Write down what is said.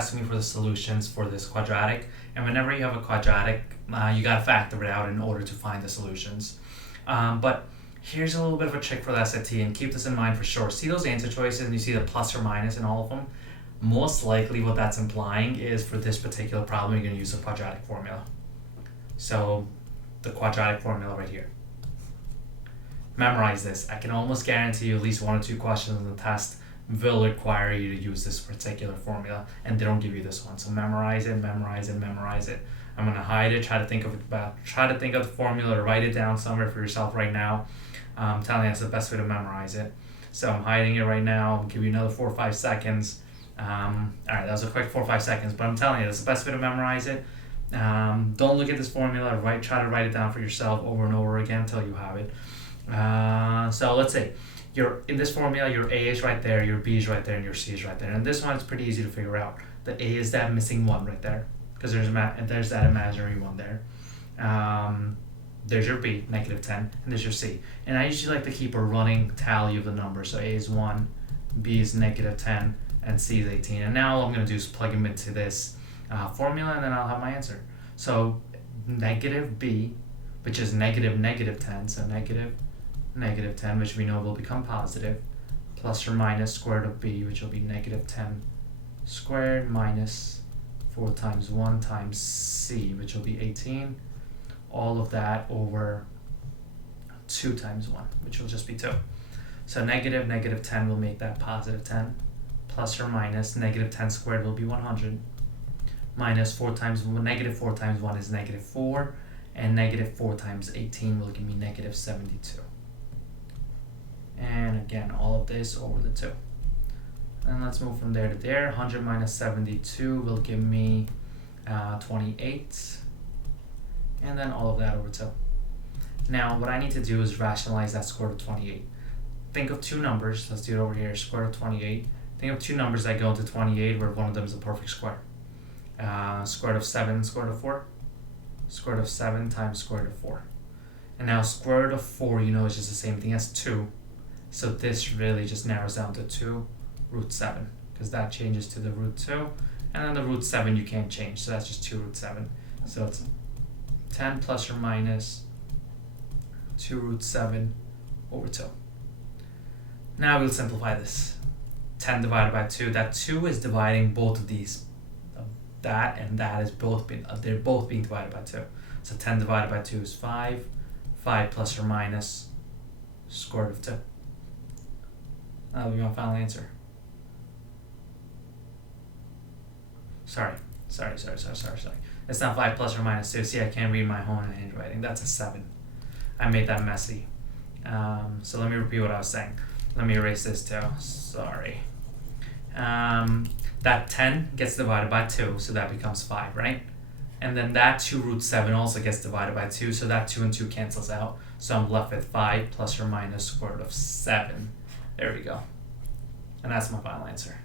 asking me for the solutions for this quadratic, and whenever you have a quadratic, you gotta factor it out in order to find the solutions. But here's a little bit of a trick for the SAT, and keep this in mind for sure. See those answer choices, and you see the plus or minus in all of them? Most likely what that's implying is for this particular problem, you're gonna use a quadratic formula. So the quadratic formula right here. Memorize this. I can almost guarantee you at least 1 or 2 questions on the test will require you to use this particular formula, and they don't give you this one. So memorize it, memorize it, memorize it. I'm gonna hide it. Try to think of the formula, or write it down somewhere for yourself right now. I'm telling you that's the best way to memorize it. So I'm hiding it right now. I'll give you another 4 or 5 seconds. Alright, that was a quick 4 or 5 seconds, but I'm telling you that's the best way to memorize it. Don't look at this formula. Try to write it down for yourself over and over again until you have it. So let's say you're in this formula, your A is right there, your B is right there, and your C is right there. And this one is pretty easy to figure out. The A is that missing 1 right there, because there's that imaginary 1 there. There's your B, -10, and there's your C. And I usually like to keep a running tally of the numbers. So A is 1, B is -10, and C is 18. And now all I'm going to do is plug them into this formula, and then I'll have my answer. So negative B, which is -10, so -10, which we know will become positive, plus or minus square root of B, which will be -10 squared, minus 4 times 1 times C, which will be 18. All of that over 2 times 1, which will just be 2. So -10 will make that +10, plus or minus -10 squared will be 100, minus 4 times -4 times 1 is -4, and -4 times 18 will give me -72. And again, all of this over the 2. And let's move from there to there. 100 minus 72 will give me 28. And then all of that over 2. Now, what I need to do is rationalize that square root of 28. Think of 2 numbers. Let's do it over here. Square root of 28. Think of 2 numbers that go into 28 where one of them is a perfect square. Square root of 7, square root of 4. Square root of 7 times square root of 4. And now square root of 4, you know, is just the same thing as 2. So this really just narrows down to 2 root 7, because that changes to the root 2. And then the root 7 you can't change, so that's just 2 root 7. So it's 10 plus or minus 2 root 7 over 2. Now we'll simplify this. 10 divided by 2, that 2 is dividing both of these. That and that is they're both being divided by 2. So 10 divided by 2 is 5. 5 plus or minus square root of 2. That'll be my final answer. Sorry. It's not 5 plus or minus 2. See, I can't read my own handwriting. That's a 7. I made that messy. So let me repeat what I was saying. Let me erase this too. Sorry. That 10 gets divided by 2, so that becomes 5, right? And then that 2 root 7 also gets divided by 2, so that 2 and 2 cancels out. So I'm left with 5 plus or minus square root of 7. There we go. And that's my final answer.